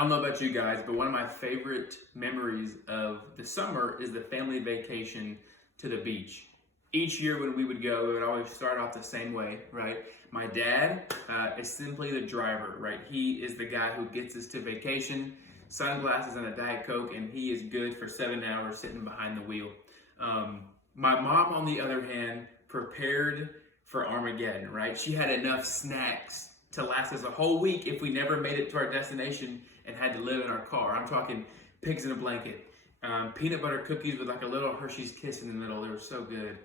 don't know about you guys, but one of my favorite memories of the summer is the family vacation to the beach. Each year when we would go, it would always start off the same way, right? My dad is simply the driver, right? He is the guy who gets us to vacation, sunglasses and a Diet Coke, and he is good for 7 hours sitting behind the wheel. My mom, on the other hand, prepared for Armageddon, right? She had enough snacks to last us a whole week if we never made it to our destination and had to live in our car. I'm talking pigs in a blanket, peanut butter cookies with like a little Hershey's Kiss in the middle. They were so good.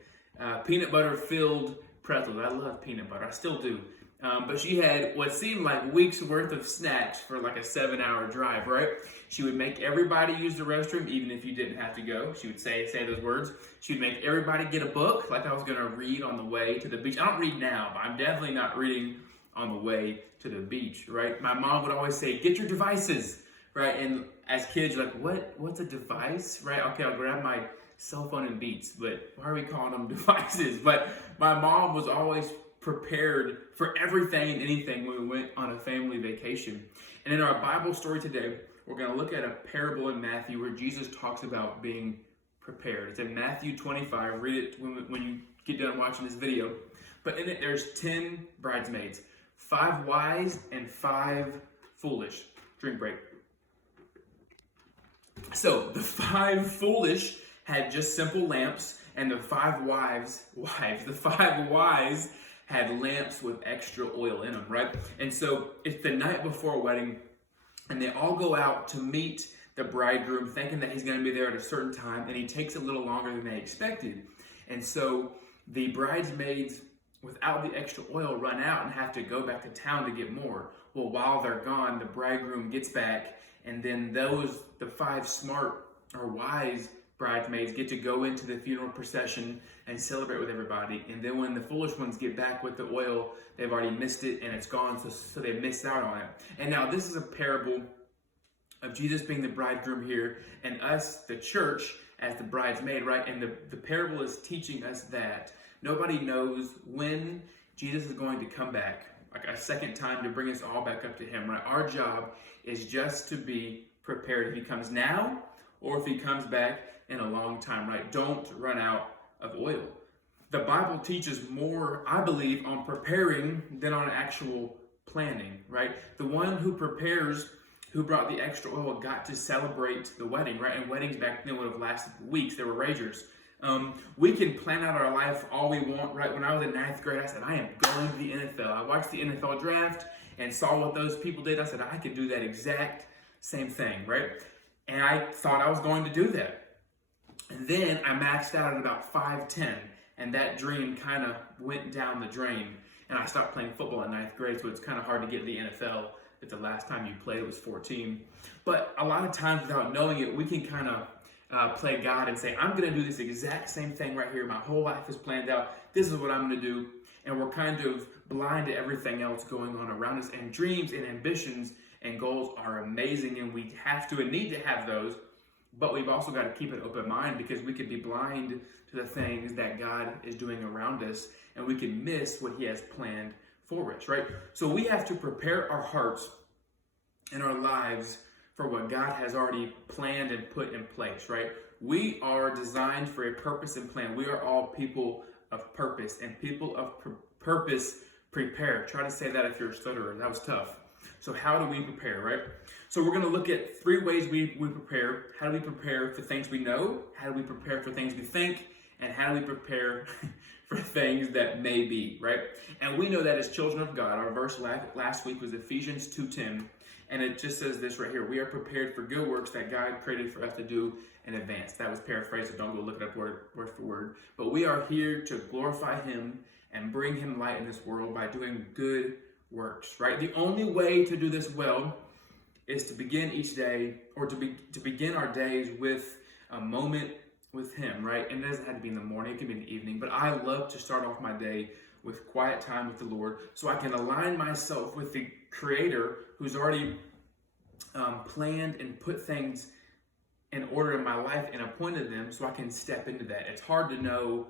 Peanut butter filled pretzels. I love peanut butter. I still do. But she had what seemed like weeks worth of snacks for like a 7 hour drive, right? She would make everybody use the restroom, even if you didn't have to go. She would say those words. She would make everybody get a book, like I was going to read on the way to the beach. I don't read now, but I'm definitely not reading on the way to the beach, right? My mom would always say, get your devices, right? And as kids, you're like, what's a device, right? Okay, I'll grab my cell phone and Beats, but why are we calling them devices? But my mom was always prepared for everything and anything when we went on a family vacation. And in our Bible story today, we're going to look at a parable in Matthew where Jesus talks about being prepared. It's in Matthew 25. Read it when you get done watching this video. But in it, there's 10 bridesmaids, 5 wise and 5 foolish. Drink break. So the 5 foolish had just simple lamps, and the 5 wise had lamps with extra oil in them, right? And so it's the night before a wedding, and they all go out to meet the bridegroom, thinking that he's going to be there at a certain time, and he takes a little longer than they expected. And so the bridesmaids, without the extra oil, run out and have to go back to town to get more. Well, while they're gone, the bridegroom gets back, and then the 5 smart or wise bridesmaids get to go into the funeral procession and celebrate with everybody. And then when the foolish ones get back with the oil, they've already missed it and it's gone, so they missed out on it. And now this is a parable of Jesus being the bridegroom here and us, the church, as the bridesmaid, right? And the parable is teaching us that nobody knows when Jesus is going to come back, like a second time, to bring us all back up to him, right? Our job is just to be prepared if he comes now or if he comes back in a long time, right? Don't run out of oil. The Bible teaches more, I believe, on preparing than on actual planning, right? The one who prepares, who brought the extra oil, got to celebrate the wedding, right? And weddings back then would have lasted weeks. They were ragers. We can plan out our life all we want, right? When I was in 9th grade, I said, I am going to the NFL. I watched the NFL draft and saw what those people did. I said, I could do that exact same thing, right? And I thought I was going to do that. And then I maxed out at about 5'10", and that dream kind of went down the drain. And I stopped playing football in 9th grade, so it's kind of hard to get to the NFL if the last time you played was 14. But a lot of times, without knowing it, we can kind of play God and say, I'm going to do this exact same thing right here. My whole life is planned out. This is what I'm going to do. And we're kind of blind to everything else going on around us. And dreams and ambitions and goals are amazing, and we have to and need to have those. But we've also got to keep an open mind, because we could be blind to the things that God is doing around us, and we can miss what he has planned for us, right? So we have to prepare our hearts and our lives for what God has already planned and put in place, right? We are designed for a purpose and plan. We are all people of purpose, and people of purpose prepare. Try to say that if you're a stutterer. That was tough. So how do we prepare, right? So we're going to look at 3 ways we prepare. How do we prepare for things we know? How do we prepare for things we think? And how do we prepare for things that may be, right? And we know that as children of God, our verse last week was Ephesians 2:10, and it just says this right here: we are prepared for good works that God created for us to do in advance. That was paraphrased, so don't go look it up word for word. But we are here to glorify him and bring him light in this world by doing good works, right? The only way to do this well is to begin each day, or to begin our days with a moment with him, right? And it doesn't have to be in the morning, it can be in the evening, but I love to start off my day with quiet time with the Lord, so I can align myself with the Creator who's already planned and put things in order in my life and appointed them, so I can step into that. It's hard to know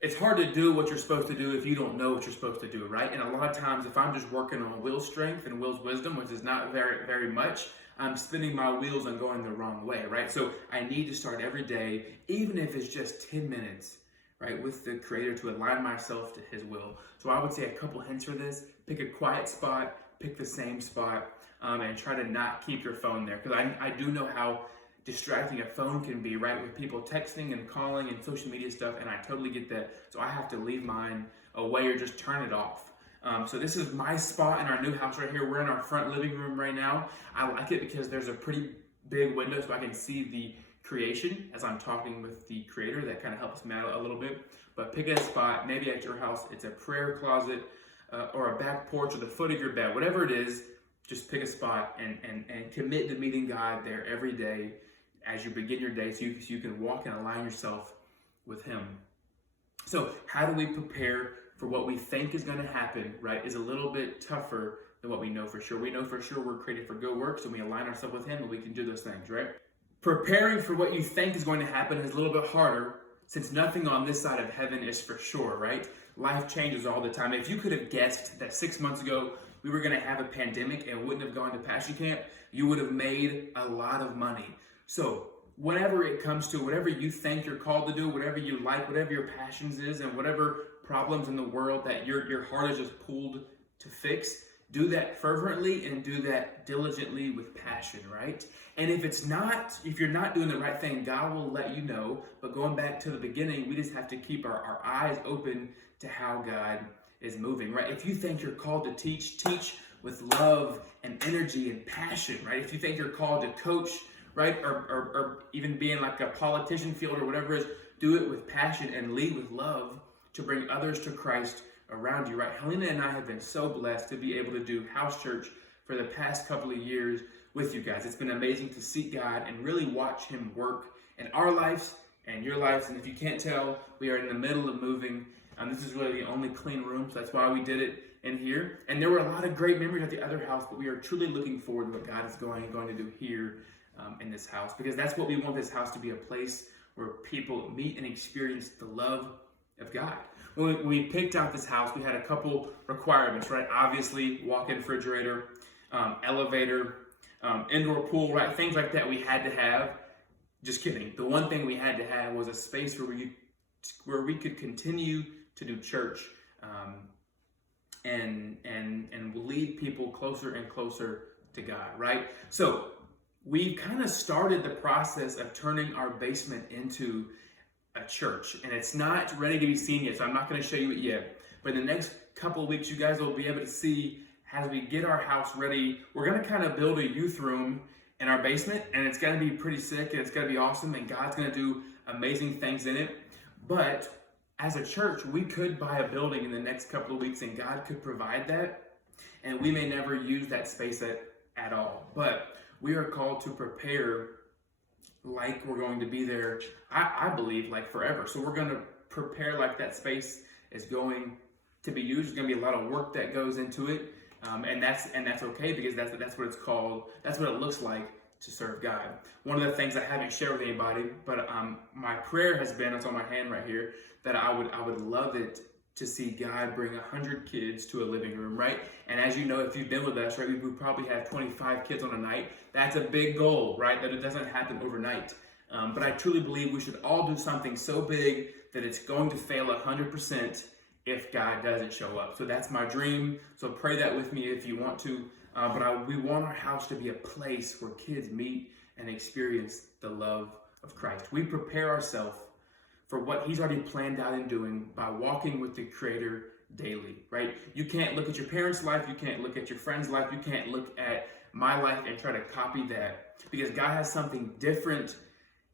it's hard to do what you're supposed to do if you don't know what you're supposed to do, right? And a lot of times, if I'm just working on Will's strength and Will's wisdom, which is not very, very much, I'm spinning my wheels and going the wrong way, right? So I need to start every day, even if it's just 10 minutes, right, with the Creator to align myself to His will. So I would say a couple hints for this: pick a quiet spot, pick the same spot, and try to not keep your phone there. Because I do know how distracting a phone can be, right, with people texting and calling and social media stuff, and I totally get that. So I have to leave mine away or just turn it off. So this is my spot in our new house right here. We're in our front living room right now. I like it because there's a pretty big window so I can see the creation as I'm talking with the Creator. That kind of helps me out a little bit. But pick a spot, maybe at your house, it's a prayer closet or a back porch or the foot of your bed, whatever it is. Just pick a spot and commit to meeting God there every day as you begin your day, so you can walk and align yourself with Him. So how do we prepare for what we think is going to happen, right, is a little bit tougher than what we know for sure. We know for sure we're created for good works, and we align ourselves with Him, and we can do those things, right? Preparing for what you think is going to happen is a little bit harder, since nothing on this side of heaven is for sure, right? Life changes all the time. If you could have guessed that 6 months ago we were going to have a pandemic and wouldn't have gone to Passion Camp, you would have made a lot of money. So whatever it comes to, whatever you think you're called to do, whatever you like, whatever your passions is, and whatever problems in the world that your heart is just pulled to fix, do that fervently and do that diligently with passion, right? And if you're not doing the right thing, God will let you know. But going back to the beginning, we just have to keep our eyes open to how God is moving, right? If you think you're called to teach with love and energy and passion, right? If you think you're called to coach, right, or even being like a politician field or whatever it is, do it with passion and lead with love to bring others to Christ around you, right? Helena and I have been so blessed to be able to do house church for the past couple of years with you guys. It's been amazing to seek God and really watch Him work in our lives and your lives. And if you can't tell, we are in the middle of moving. This is really the only clean room, so that's why we did it in here. And there were a lot of great memories at the other house, but we are truly looking forward to what God is going to do here in this house, because that's what we want this house to be, a place where people meet and experience the love of God. When we picked out this house, we had a couple requirements, right? Obviously, walk-in refrigerator, elevator, indoor pool, right? Things like that we had to have. Just kidding. The one thing we had to have was a space where we could continue to do church and lead people closer and closer to God, right? So we kind of started the process of turning our basement into a church, and it's not ready to be seen yet, so I'm not going to show you it yet. But in the next couple of weeks, you guys will be able to see as we get our house ready. We're going to kind of build a youth room in our basement, and it's going to be pretty sick, and it's going to be awesome, and God's going to do amazing things in it. But as a church, we could buy a building in the next couple of weeks, and God could provide that, and we may never use that space at all. But we are called to prepare like we're going to be there, I believe, like forever. So we're going to prepare like that space is going to be used. There's going to be a lot of work that goes into it, and that's okay, because that's what it's called. That's what it looks like to serve God. One of the things I haven't shared with anybody, but my prayer has been, it's on my hand right here, that I would love it to see God bring 100 kids to a living room, right? And as you know, if you've been with us, right, we probably have 25 kids on a night. That's a big goal, right? That it doesn't happen overnight. But I truly believe we should all do something so big that it's going to fail 100% if God doesn't show up. So that's my dream. So pray that with me if you want to. We want our house to be a place where kids meet and experience the love of Christ. We prepare ourselves for what He's already planned out and doing by walking with the Creator daily, right? You can't look at your parents' life, you can't look at your friend's life, you can't look at my life and try to copy that, because God has something different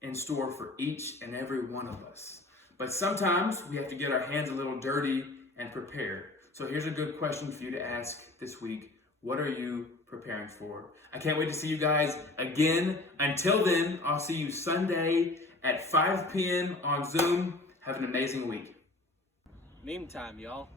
in store for each and every one of us. But sometimes we have to get our hands a little dirty and prepare. So here's a good question for you to ask this week. What are you preparing for? I can't wait to see you guys again. Until then, I'll see you Sunday at 5 p.m. on Zoom. Have an amazing week. Meme time, y'all.